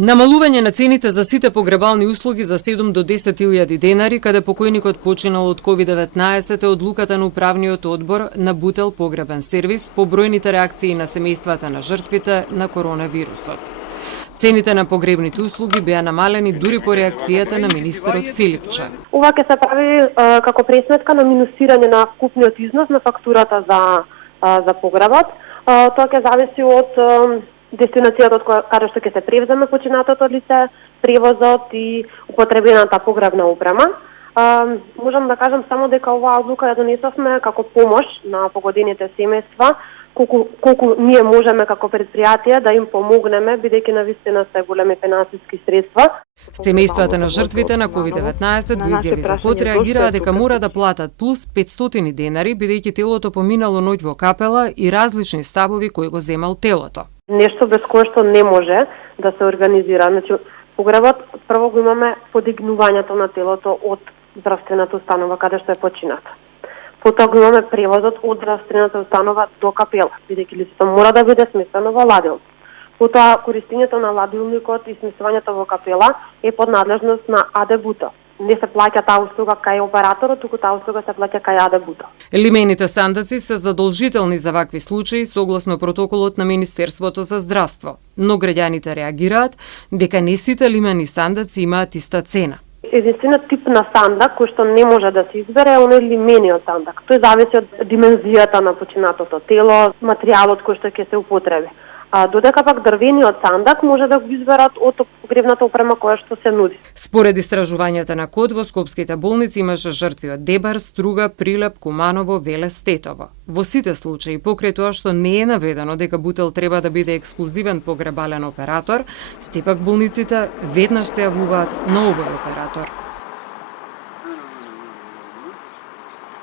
Намалување на цените за сите погребални услуги за 7 до 10.000 денари, каде покојникот починал од COVID-19 е одлуката на управниот одбор на Бутел погребен сервис по бројните реакции на семејствата на жртвите на коронавирусот. Цените на погребните услуги беа намалени дури по реакцијата на министерот Филипче. Ова ќе се прави како пресметка на минусирање на купниот износ на фактурата за погребот. Тоа ќе зависи од дестинацијата од каде што ќе се превземе починатото лице, превозот и употребената погребна опрема. Можам да кажам само дека оваа одлука ја донесовме како помош на погодените семејства, колку ние можеме како предпријатие да им помогнеме, бидејќи навистина се големи финансиски средства. Семејствата на жртвите на COVID-19 во изјави за код реагираа дека мора да платат плюс 500 денари, бидејќи телото поминало ноќ во капела и различни ставови кои го земал телото. Нешто без кое што не може да се организира. Значи, погребот прво го имаме подигнувањето на телото од здравствената установа каде што е починато. Потоа го имаме превозот од здравствената установа до капела, бидејќи лицето мора да биде сместено во ладилник. Потоа користењето на ладилникот и сместувањето во капела е под надлежност на АД Буто. Не се плаќа таа услуга кај операторот, туку таа услуга се плаќа кај АД Буто. Лимените сандаци се задолжителни за вакви случаи согласно протоколот на Министерството за здравство, но граѓаните реагираат дека не сите лимени сандаци имаат иста цена. Единствениот тип на сандак кој што не може да се избере е оној лимениот сандак. Тој зависи од димензијата на починатото тело, материјалот кој што ќе се употреби. Додека пак дрвениот сандак може да го изберат од погребната опрема која што се нуди. Според истражувањата на КОД во скопските болници имаше жртви од Дебар, Струга, Прилеп, Куманово, Велес, Тетово. Во сите случаи, покрај тоа што не е наведено дека Бутел треба да биде ексклузивен погребален оператор, сепак болниците веднаш се јавуваат на овој оператор.